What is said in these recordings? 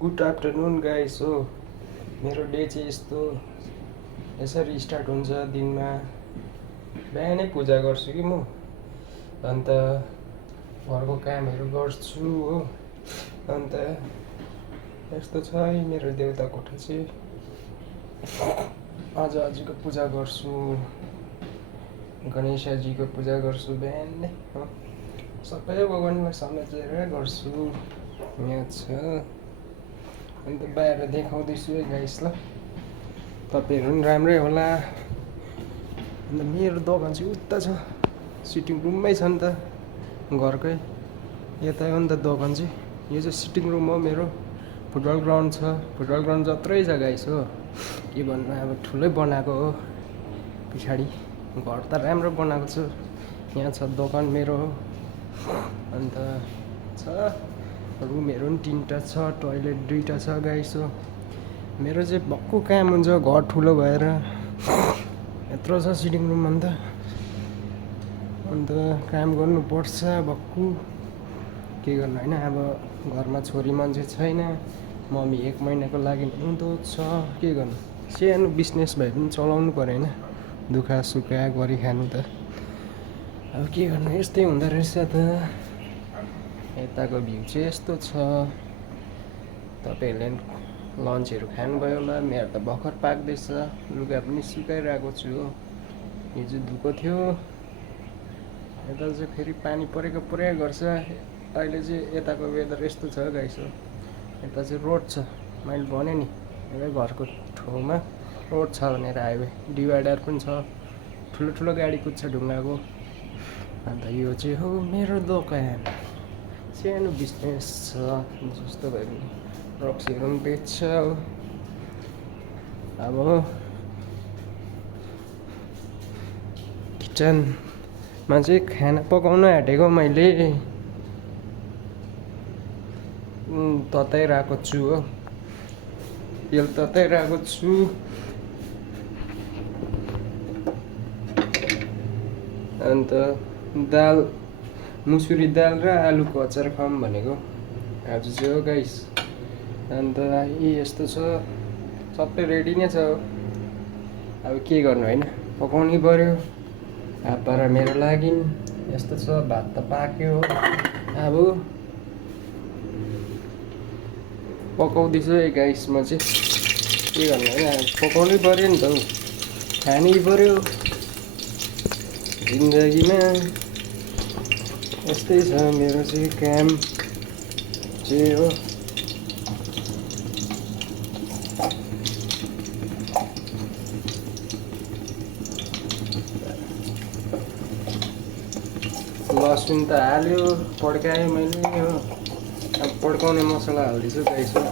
Good afternoon guys हो। मेरो day चाहिँ यस्तो यसरी स्टार्ट हुन्छ दिनमा। बिहानै पूजा गर्छु कि म, अन्त घरको कामहरू गर्छु हो। अन्त यस्तो छ है मेरो देउता कोठा चाहिँ। अजीको पूजा गर्छु, गणेशजीको पूजा गर्छु बिहानै हो। सबै भगवान्लाई समेटेर गर्छु। यहाँ छ, अन्त बाहिर देखाउँदैछु है गाइस ल, तपाईँहरू पनि राम्रै होला। अन्त मेरो दोकान चाहिँ उता छ, सिटिङ रुममै छ नि त घरकै, यता हो नि त दोकान चाहिँ। यो चाहिँ सिटिङ रुम हो मेरो। फुटबल ग्राउन्ड छ, फुटबल ग्राउन्ड जत्रै छ गाइस हो। के भन्नु, अब ठुलै बनाएको हो पछाडि। घर त राम्रो बनाएको छु। यहाँ छ दोकान मेरो हो। अन्त छ रुमहरू पनि 3टा छ, टोइलेट 2टा छ गाइस हो। मेरो चाहिँ भक्कु काम हुन्छ घर ठुलो भएर। यत्रो छ सिटिङ रुम। अन्त काम गर्नुपर्छ भक्कु। के गर्नु होइन, अब घरमा छोरी मान्छे छैन, मम्मी 1 महिनाको लागि उँधो छ। के गर्नु, सानो बिजनेस भए पनि चलाउनु पऱ्यो होइन, दुःख सुख गरी खानु त। अब के गर्नु, यस्तै हुँदो रहेछ त। यताको भ्यू चाहिँ यस्तो छ। तपाईँहरूले लन्चहरू खानुभयो होला। मेरो त भर्खर पाक्दैछ, लुगा पनि सुकाइरहेको छु हो। हिजो धुएको थियो, यता चाहिँ फेरि पानी परेको पुरै गर्छ। अहिले चाहिँ यताको वेदर यस्तो छ गाइस हो। यता चाहिँ रोड छ, मैले भने नि यता घरको ठाउँमा रोड छ भनेर। हाइवे डिभाइडर पनि छ, ठुलो ठुलो गाडी कुद्छ ढुङ्गाको। अन्त यो चाहिँ हो मेरो दोकान। सानो बिजनेस छ जस्तो भए पनि, रक्सीहरू पनि बेच्छ हो। अब किचनमा चाहिँ खाना पकाउन आँटेको मैले तताइरहेको छु हो। तेल तताइरहेको छु। अन्त दाल, मुसुरी दाल र आलुको अचार खाऊँ भनेको आज चाहिँ हो गाइस। अन्त यस्तो छ, सबै रेडी नै छ। अब के गर्नु होइन, पकाउनै पर्यो। आप्पा र मेरो लागि यस्तो छ। भात त पाक्यो, अब पकाउँदैछु है गाइस म चाहिँ। के गर्नु होइन, पकाउनै पर्यो नि त हौ, खानै पर्यो। जिन्दगीमा यस्तै छ मेरो चाहिँ काम चाहिँ हो। लसुन त हाल्यो, पड्काएँ मैले हो। अब पड्काउने मसला हाल्दैछु गाइस हो।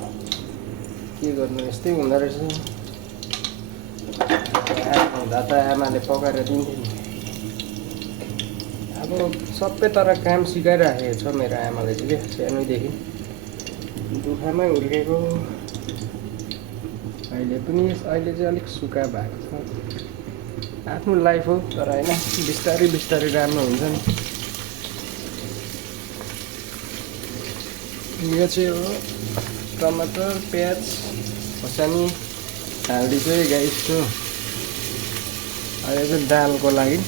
के गर्नु, यस्तै हुँदो रहेछ। हुँदा त आमाले पकाएर दिन्थ्यो नि। अब सबै तर काम सिकाइराखेको छ मेरो आमाले चाहिँ क्या, सानैदेखि दुःखमै हुर्केको। अहिले चाहिँ अलिक सुक्खा भएको छ। आफ्नो लाइफ हो, तर होइन बिस्तारै बिस्तारै राम्रो हुन्छ नि। यो चाहिँ हो टमाटर, प्याज, खोर्सानी हाल्दैछु है गाइस हो। अहिले चाहिँ दालको लागि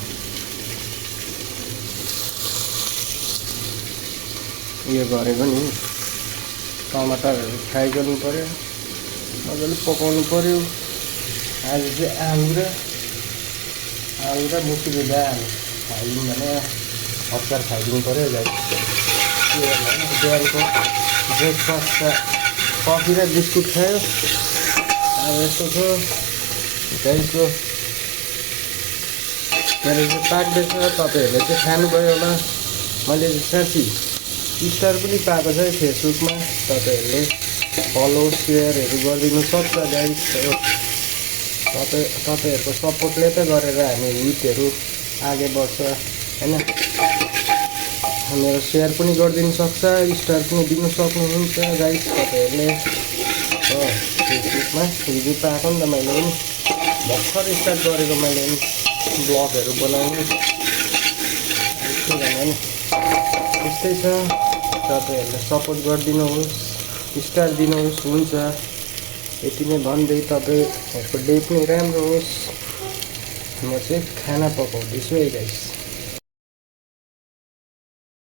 उयो गरेको नि, टमाटरहरू फ्राई गर्नु पर्यो, मजाले पकाउनु पर्यो। आज चाहिँ आलु र मुसुरी दाल खाइदिउँ भने अचार खाइदिनु पर्यो गाइस। के गर्नु, बिहानको ब्रेकफास्ट त कफी र बिस्कुट खायो। अब यस्तो छ गाइस हो। मेरो चाहिँ पाक्दैछ, तपाईँहरूले चाहिँ खानुभयो होला। मैले चाहिँ साँच्ची स्टार पनि पाएको छ है फेसबुकमा, तपाईँहरूले फलो सेयरहरू गरिदिनु सक्छ गाइस हो। तपाईँहरूको सपोर्टले त गरेर हामी हिटहरू आगे बढ्छ होइन। मेरो सेयर पनि गरिदिनु सक्छ, स्टार पनि दिनु सक्नुहुन्छ गाइस तपाईँहरूले हो। फेसबुकमा हिजो पाएको नि त मैले पनि, भर्खर स्टार्ट गरेको मैले पनि ब्लगहरू बनाउनु। के भन्नु नि, त्यस्तै छ, तपाईँहरूले सपोर्ट गरिदिनुहोस्। स्टार दिनुहोस्। हुन्छ, यति नै भन्दै तपाईँहरूको डे पनि राम्रो होस्। म चाहिँ खाना पकाउँदैछु है गाइस।